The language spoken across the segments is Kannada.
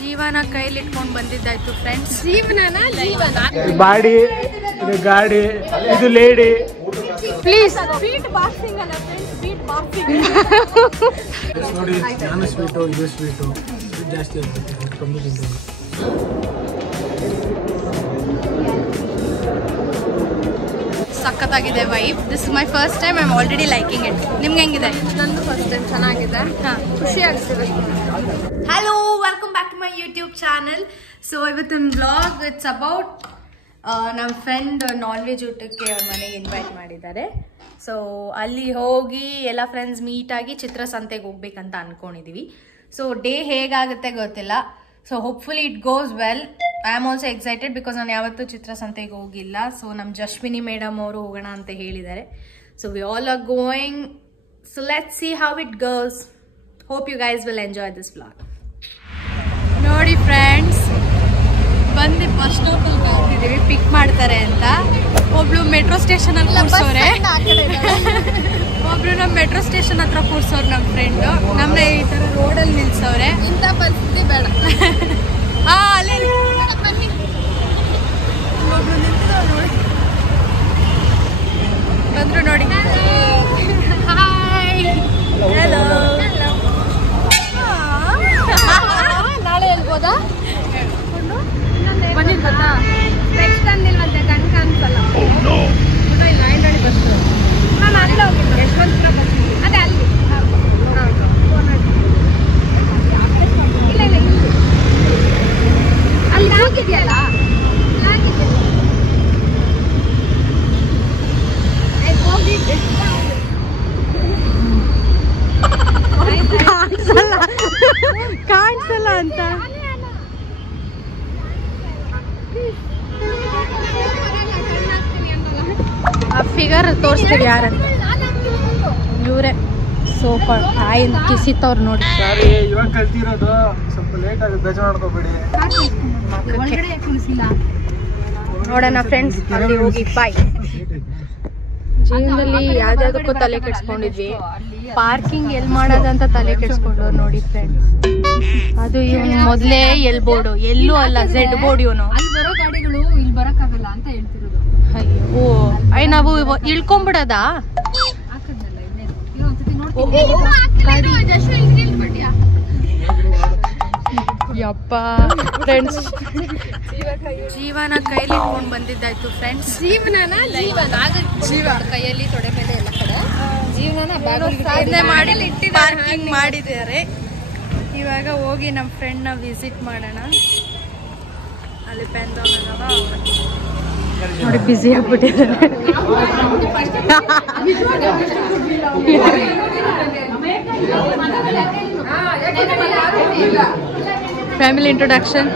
ಜೀವನ ಕೈಲಿ ಇಟ್ಕೊಂಡು ಬಂದಿದ್ದಾಯ್ತು ಫ್ರೆಂಡ್ಸ್. ಬಾಡಿ ಇದು ಗಾಡಿ ಇದು ಲೇಡಿ ಪ್ಲೀಸ್ ನೋಡಿ. ನಾನು ಸ್ವೀಟು ಇದು ಸ್ವೀಟು ಜಾಸ್ತಿ ಆಗ್ತದೆ ಕಮ್ಮಿ ತಿಂತೀನಿ. ಸಖತ್ತಾಗಿದೆ vibe. This is my first time. I am already liking it. ನಿಮ್ಗೆ ಹೆಂಗಿದೆ? ನಂದು ಫಸ್ಟ್ ಟೈಮ್ ಚೆನ್ನಾಗಿದೆ. ಖುಷಿ ಆಗ್ತಿದೆ. Hello, welcome back to my YouTube channel. So ಇವತ್ತಿನ ವ್ಲಾಗ್ ಇಟ್ಸ್ ಅಬೌಟ್ ನಮ್ಮ ಫ್ರೆಂಡ್ ನಾನ್ ವೆಜ್ ಊಟಕ್ಕೆ ಅವ್ರ ಮನೆಗೆ ಇನ್ವೈಟ್ ಮಾಡಿದ್ದಾರೆ. ಸೊ ಅಲ್ಲಿ ಹೋಗಿ ಎಲ್ಲ ಫ್ರೆಂಡ್ಸ್ ಮೀಟ್ ಆಗಿ ಚಿತ್ರಸಂತೆಗೆ ಹೋಗ್ಬೇಕಂತ ಅನ್ಕೊಂಡಿದೀವಿ. ಸೊ ಡೇ ಹೇಗಾಗುತ್ತೆ ಗೊತ್ತಿಲ್ಲ. So hopefully it goes well. I am also excited because ನಾನು ಯಾವತ್ತೂ ಚಿತ್ರಸಂತೆಗೆ ಹೋಗಿಲ್ಲ. ಸೊ ನಮ್ಮ ಜಶ್ವಿನಿ ಮೇಡಮ್ ಅವರು ಹೋಗೋಣ ಅಂತ ಹೇಳಿದ್ದಾರೆ. So we all are going. So let's see how it goes. Hope you guys will enjoy this vlog. ನೋಡಿ ಫ್ರೆಂಡ್ಸ್, ಬಂದು ಬಸ್ ಸ್ಟಾಪಲ್ಲಿ ಕಾಯ್ತಿದ್ದೀವಿ ಪಿಕ್ ಮಾಡ್ತಾರೆ ಅಂತ. ಒಬ್ಳು ಮೆಟ್ರೋ ಸ್ಟೇಷನ್ ಅಲ್ಲಿ ಕೂರ್ಸೋರೆ, ಒಬ್ರು ನಮ್ಮ ಮೆಟ್ರೋ ಸ್ಟೇಷನ್ ಹತ್ರ ಕೂರ್ಸೋರು ನಮ್ಮ ಫ್ರೆಂಡು. ನಮ್ಮನ್ನ ಈ ಥರ ರೋಡಲ್ಲಿ ನಿಲ್ಸವ್ರೆ. ಇಂಥ ಪರಿಸ್ಥಿತಿ ಬೇಡ. ಅಲ್ಲೇ ಒಬ್ರು ನಿಲ್ಸೋರು ನೋಡಿ, ಬಂದ್ರು ನೋಡಿ. Hi, hello. ನಾಳೆ ಹೇಳ್ಬೋದಾ? ಬಂದಿಲ್ವಲ್ಲ, ನೆಕ್ಸ್ಟ್ ಅಂದಿಲ್ವಂತೆ, ಕಣ್ ಕಾಣಿಸಲ್ಲ. ಇಲ್ಲ ಐಂಡಳಿ ಬಸ್ಸು. ನಾನು ಅಲ್ಲೇ ಹೋಗಿದ್ದೆ, ಯಶವಂತಪುರ ಬಸ್. ಅದೇ ಅಲ್ಲಿ. ಇಲ್ಲ ಇಲ್ಲ, ಇಲ್ಲಿ ಅಲ್ಲಿ ಹೋಗಿದೆಯಲ್ಲ, ಕಾಣಿಸಲ್ಲ ಅಂತ ಆ ಫಿಗರ್ ತೋರಿಸ್ತೀವಿ ಯಾರಂತ. ಇವರೇ ಸೋಫಾ ಹಾಯಿಂದ ಕಿಸಿತವ್ರು ನೋಡಿ. ಸಾರಿ, ಇವಾಗ ಕಲ್ತಿರೋದು, ಸ್ವಲ್ಪ ಲೇಟ್ ಆಗುತ್ತೆ, ಬೇಜಾರು ಮಾಡ್ಕೋಬೇಡಿ. ನೋಡೋಣ ಫ್ರೆಂಡ್ಸ್, ಅಲ್ಲಿ ಹೋಗಿ ಬಾಯ್. ಜೀವನದಲ್ಲಿ ಯಾವ್ದಾದಕ್ಕೂ ತಲೆ ಕೆಡ್ಸ್ಕೊಂಡಿದ್ವಿ, ಪಾರ್ಕಿಂಗ್ ಎಲ್ ಮಾಡೋದಂತ ತಲೆ ಕೆಡ್ಸ್ಕೊಂಡವ್ರು ನೋಡಿ ಫ್ರೆಂಡ್ಸ್. ಅದು ಇವನು ಮೊದಲೇ ಎಲ್ ಬೋರ್ಡು, ಎಲ್ಲೂ ಅಲ್ಲ ಝೆಡ್ ಬೋರ್ಡ್ ಇವನು. ಅಲ್ಲಿ ಬರೋ ಗಾಡಿಗಳು ಇಲ್ಲಿ ಬರಕ್ಕಾಗಲ್ಲ ಅಂತ ಹೇಳ್ತಿರೋದು. ಅಯ್ಯೋ, ನಾವು ಇಳ್ಕೊಂಡ್ಬಿಡೋದಾ? ಯಪ್ಪ ಫ್ರೆಂಡ್ಸ್, ಜೀವನ ಕೈಲಿ ಇಟ್ಕೊಂಡು ಬಂದಿದ್ದಾಯ್ತು ಫ್ರೆಂಡ್ಸ್. ಜೀವನ ಕೈಯಲ್ಲಿ ತೊಡೆ ಮೇಲೆ ಎಲ್ಲ ಕಡೆ ಜೀವನ ಸಾಧನೆ ಮಾಡಿ ಪಾರ್ಕಿಂಗ್ ಮಾಡಿದ್ದಾರೆ. ಇವಾಗ ಹೋಗಿ ನಮ್ಮ ಫ್ರೆಂಡ್ನ ವಿಸಿಟ್ ಮಾಡೋಣ. ಅಲ್ಲಿ ಪೆನ್ ನೋಡಿ, ಬ್ಯುಸಿ ಆಗ್ಬಿಟ್ಟಿದ್ದಾರೆ. Family introduction.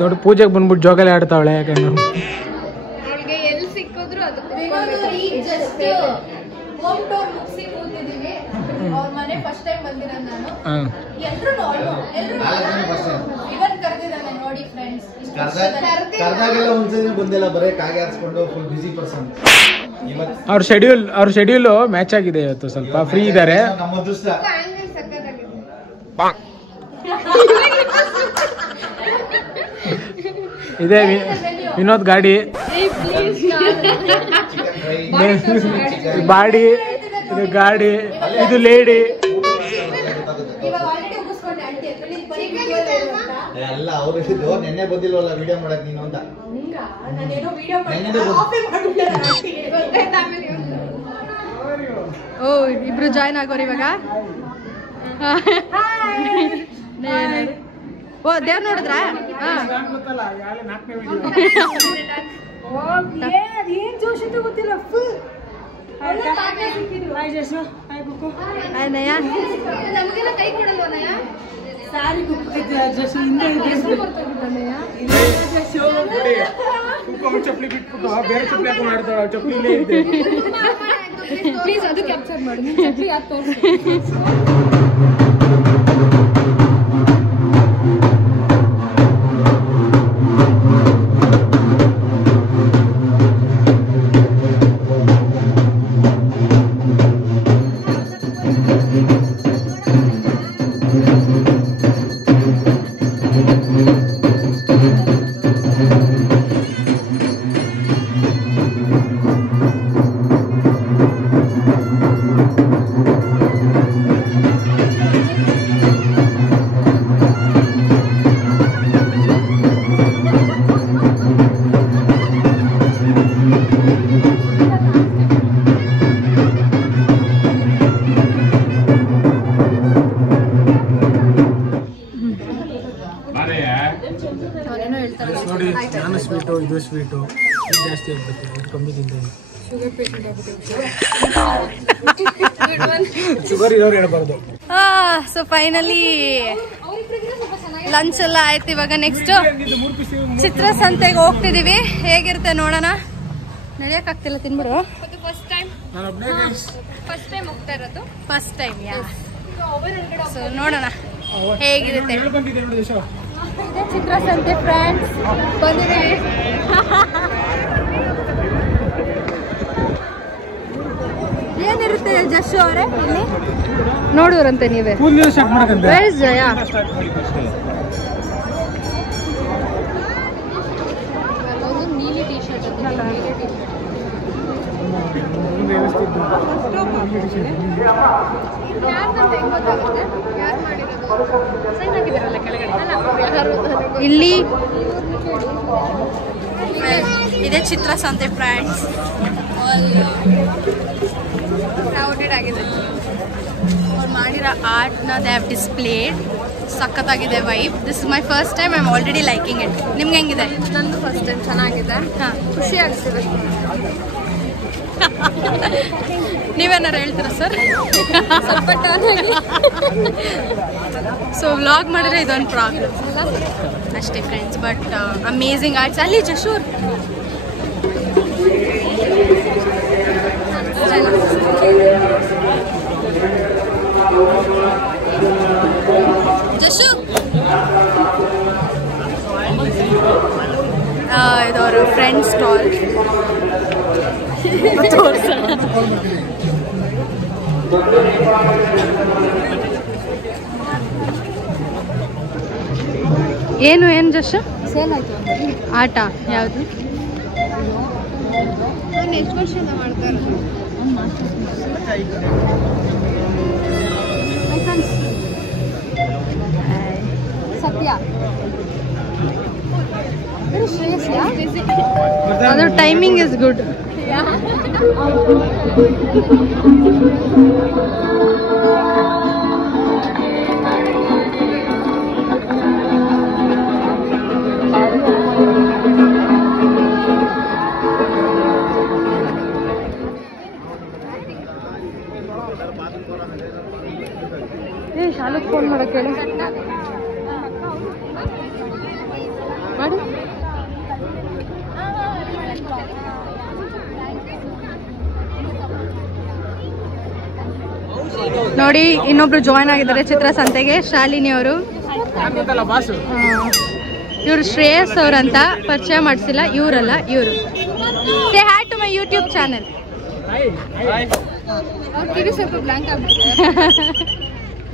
ನೋಡಿ, ಪೂಜೆಗೆ ಬಂದ್ಬಿಟ್ಟು ಜೋಕಾಲಿ ಆಡ್ತಾವಳೆ. ಯಾಕಂದ್ರೆ ಎಲ್ಲಿ ಸಿಕ್ಕಿದ್ರು ಅದು ಅವ್ರ ಶೆಡ್ಯೂಲ್ ಮ್ಯಾಚ್ ಆಗಿದೆ. ಇವತ್ತು ಸ್ವಲ್ಪ ಫ್ರೀ ಇದ್ದಾರೆ. ಇದೇ ವಿನೋದ್ ಗಾಡಿ, ಬಾಡಿ ಇದು ಗಾಡಿ ಇದು ಲೇಡಿ. ಅಲ್ಲ, ಅವ್ರು ನೆನ್ನೆ ಬಂದಿಲ್ವಲ್ಲ ವಿಡಿಯೋ ಮಾಡಕ್ ನೀನು ಅಂತ. ಓ, ಇಬ್ರು ಜಾಯ್ನ್ ಆಗೋರು ಇವಾಗ. ಓ, ದೇವ್ ನೋಡಿದ್ರ? ಏನ್ ಜೋಶ್ ಅಂತ ಗೊತ್ತಿಲ್ಲ. ಅನಯ ನಮಗೆಲ್ಲ ಕೈ ಕೊಡಲ್ವ ನಯ ಸಾರಿ ಚಪ್ಪಲಿ ಬಿಟ್ಬಿಟ್ಟು ಬೇರೆ ಚಪ್ಪಲಿ ಹಾಕಿ ಮಾಡ್ತಾಳ ಚಪ್ಪಲಿ ಇಲ್ಲೇ ಇದೆ ಪ್ಲೀಸ್ ಅದು ಕ್ಯಾಪ್ಚರ್ ಮಾಡಿ ನಿನ್ ಚಪ್ಪಲಿ ಯಾಕೆ ತೋರಿಸಿ ನೋಡಿ ನಾನು ಸ್ವೀಟು ಇದು ಸ್ವೀಟು ಇದು ಜಾಸ್ತಿ ಆಗ್ಬೇಕು ಇದು ಕಮ್ಮಿ ತಿಂತೀನಿ ಶುಗರ್ ಇರೋರು ಹೇಳ್ಬಾರ್ದು ಸೊ ಫೈನಲಿ ಲಂಚ್ ಎಲ್ಲ ಆಯ್ತು. ಇವಾಗ ನೆಕ್ಸ್ಟ್ ಚಿತ್ರಸಂತೆಗೆ ಹೋಗ್ತಿದೀವಿ. ಹೇಗಿರುತ್ತೆ ನೋಡೋಣ. ನಡೆಯಕ್ಕಾಗ್ತಿಲ್ಲ, ತಿನ್ಬಿಡು. ಫಸ್ಟ್ ಟೈಮ್ ಹೋಗ್ತಾ ಇರೋದು. ಫಸ್ಟ್ ಟೈಮ್ ಸೊ ನೋಡೋಣ ಹೇಗಿರುತ್ತೆ. ಚಿತ್ರಸಂತೆ ಫ್ರೆಂಡ್ಸ್ ಬಂದಿದ್ದೀವಿ. ಏನಿರುತ್ತೆ ಜಶು ಅವರೇ ಇಲ್ಲಿ ನೋಡುವರಂತೆ ನೀವೇ. ಜಯ ನೀಲಿ ಟೀ ಶರ್ಟ್ ಇಲ್ಲಿ ಇದೆ ಚಿತ್ರಸಂತೆ ಫ್ರೆಂಡ್ಸ್. ಕ್ರೌಡೆಡ್ ಆಗಿದೆ. ಅವ್ರು ಮಾಡಿರೋ ಆರ್ಟ್ನ ದೇ ಹ್ಯಾವ್ ಡಿಸ್ಪ್ಲೇಡ್. ಸಖತ್ತಾಗಿದೆ vibe. This is my first time. I am already liking it. ನಿಮ್ಗೆ ಹೆಂಗಿದೆ? ನಂದು ಫಸ್ಟ್ ಟೈಮ್ ಚೆನ್ನಾಗಿದೆ. ಹಾಂ, ಖುಷಿ ಆಗ್ತಿದೆ. ನೀವೇನಾರು ಹೇಳ್ತೀರಾ ಸರ್? ಸ್ವಲ್ಪ ಸೊ ವ್ಲಾಗ್ ಮಾಡಿದ್ರೆ ಇದೊಂದು ಪ್ರಾಬ್ಲಮ್ ಅಷ್ಟೇ ಫ್ರೆಂಡ್ಸ್. But amazing arts. ಅಲ್ಲಿ ಜಶೂರ್ ಇದವರು ಫ್ರೆಂಡ್ ಸ್ಟಾಲ್ ಏನು ಜಶು? ಸೇಲ್ ಆಯ್ತು. ಆಟ ಯಾವುದು? ನಾನು ಎಷ್ಟು ವರ್ಷದಿಂದ ಮಾಡ್ತಾ ಇರೋದು. ಸತ್ಯ ಶ್ರೇಯಸ್ಯ ಅದು ಟೈಮಿಂಗ್ ಇಸ್ ಗುಡ್. ಶಾಲೆಗೆ ಫೋನ್ ಮಾಡೋಕ್ಕೆ ಹೇಳಿ ಮಾಡಿ. ನೋಡಿ ಇನ್ನೊಬ್ರು ಜಾಯ್ನ್ ಆಗಿದ್ದಾರೆ ಚಿತ್ರಸಂತೆಗೆ. ಶಾಲಿನಿ ಅವರು. ಇವರು ಶ್ರೇಯಸ್ ಅವ್ರಂತ ಪರಿಚಯ ಮಾಡಿಸಿಲ್ಲ. ಇವರಲ್ಲ, ಇವರು. Say hi to my YouTube channel. TV ಸ್ವಲ್ಪ ಬ್ಲಾಂಕ್ ಆಗ್ಬಿಟ್ಟಿದೆ.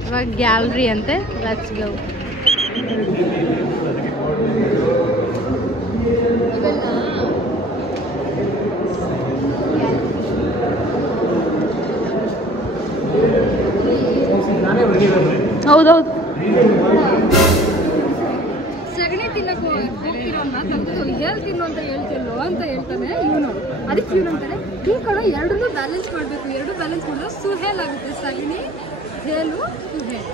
ಇವಾಗ ಗ್ಯಾಲರಿ ಅಂತೆ. Let's go. ಹೌದೌದು. ಸಗಣಿ ತಿನ್ನಕ್ಕೆ ಹೋಗ್ತಿರೋನ್ನ ತಂದು ಎಲ್ಲಿ ತಿನ್ನು ಅಂತ ಹೇಳ್ತಿಲ್ಲೋ ಅಂತ ಹೇಳ್ತಾನೆ ಇವನು. ಅದಕ್ಕೆ ಇವನು ಅಂತಾನೆ ಈ ಕಡೆ ಎರಡನ್ನೂ ಬ್ಯಾಲೆನ್ಸ್ ಮಾಡಬೇಕು. ಎರಡು ಬ್ಯಾಲೆನ್ಸ್ ಮಾಡಿದ್ರೆ ಸುಹೇಲ್ ಆಗುತ್ತೆ. ಸಗಣಿ ಹೇಲು ಸುಹೇಲ್.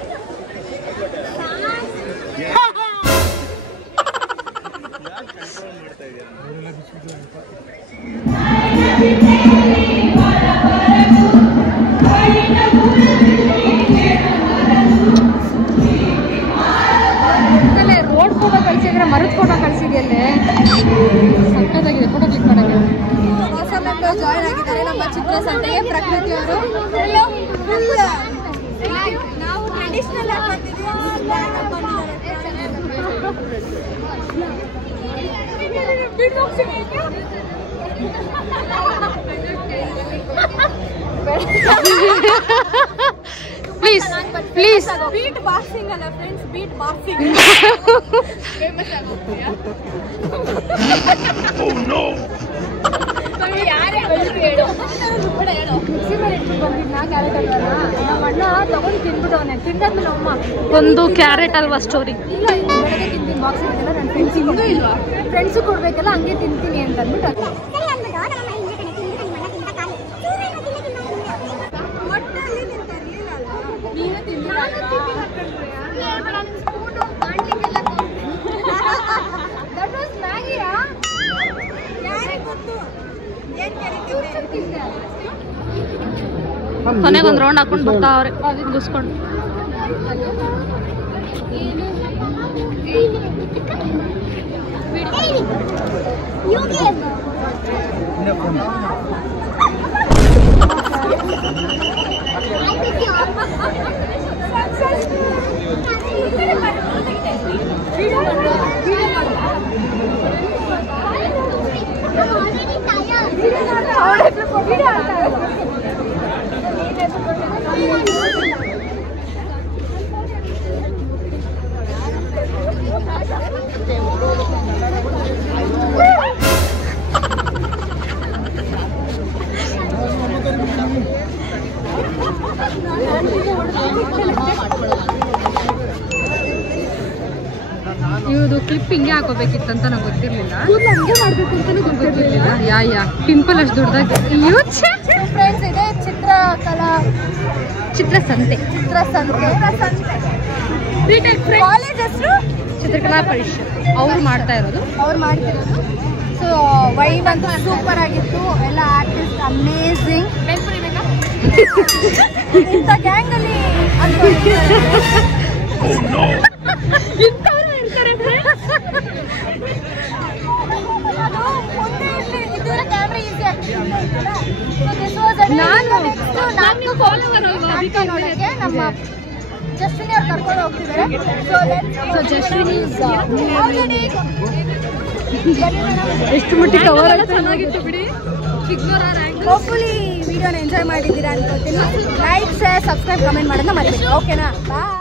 ಚಿತ್ರ ಸಂತೆಗೆ ಪ್ರಕೃತಿ ಅವರು ನಾವು traditional please please beet boxing ಅಲ್ಲ ಫ್ರೆಂಡ್ಸ್, ಬೀಟ್ ಬಾಕ್ಸಿಂಗ್. ಒಂದು ಕ್ಯಾರೆಟ್ ಅಲ್ವಾ ಸ್ಟೋರಿ. ಇಲ್ಲ ಬೆಳಗ್ಗೆ ತಿಂತೀನಿ ಬಾಕ್ಸಿಂಗ್ ಎಲ್ಲ ನನ್ನ ಫ್ರೆಂಡ್ಸಿಗೆ ಕೊಡ್ಬೇಕಲ್ಲ, ಹಂಗೆ ತಿಂತೀನಿ ಅಂತ ಅಂದ್ಬಿಟ್ಟು ಕೊನೆಗೊಂದು ರೌಂಡ್ ಹಾಕೊಂಡು ಬರ್ತಾವ್ರೆ ಗುಸ್ಕೊಂಡು. ಇವ್ರದ್ದು ಕ್ಲಿಪ್ ಹಿಂಗೆ ಹಾಕೋಬೇಕಿತ್ತಂತ ನಂಗೆ ಗೊತ್ತಿರ್ಲಿಲ್ಲ, ಹಂಗೆ ಮಾಡ್ಬೇಕು ಅಂತಾನು ಗೊತ್ತಿರ್ಲಿಲ್ಲ. ಯಾ ಪಿಂಪಲ್ ಅಷ್ಟು ದೊಡ್ಡದಾಗಿ. ಫ್ರೆಂಡ್ಸ್ ಇದೆ ಚಿತ್ರಸಂತೆ ಕಾಲೇಜ್ ಹೆಸರು ಚಿತ್ರಕಲಾ ಪರಿಷತ್. ಅವ್ರು ಮಾಡ್ತಿರೋದು. ಸೊ ವೈಬ್ ಅಂತ ಸೂಪರ್ ಆಗಿತ್ತು. ಎಲ್ಲ ಆರ್ಟಿಸ್ಟ್ ಅಮೇಝಿಂಗ್. ಇಂಥ ಗ್ಯಾಂಗಲ್ಲಿ ನಮ್ಮ ಜಸ್ವಿನಿ ಅವ್ರು ಕರ್ಕೊಂಡು ಹೋಗ್ತಿದ್ದಾರೆ. ಸೊ ಜಸ್ವಿನಿ ಎಷ್ಟು ಮಟ್ಟಿಗೆ ಕವರ್ ಎಲ್ಲ ಚೆನ್ನಾಗಿತ್ತು ಬಿಡಿ. ಹೋಪ್ಫುಲಿ ವಿಡಿಯೋನ ಎಂಜಾಯ್ ಮಾಡಿದ್ದೀರಾ ಅನ್ಕೋತೀನಿ. ಲೈಕ್, ಶೇರ್, ಸಬ್ಸ್ಕ್ರೈಬ್, ಕಮೆಂಟ್ ಮಾಡೋದನ್ನ ಮರಿಬೇಡಿ. ಓಕೆನಾ? ಬಾಯ್.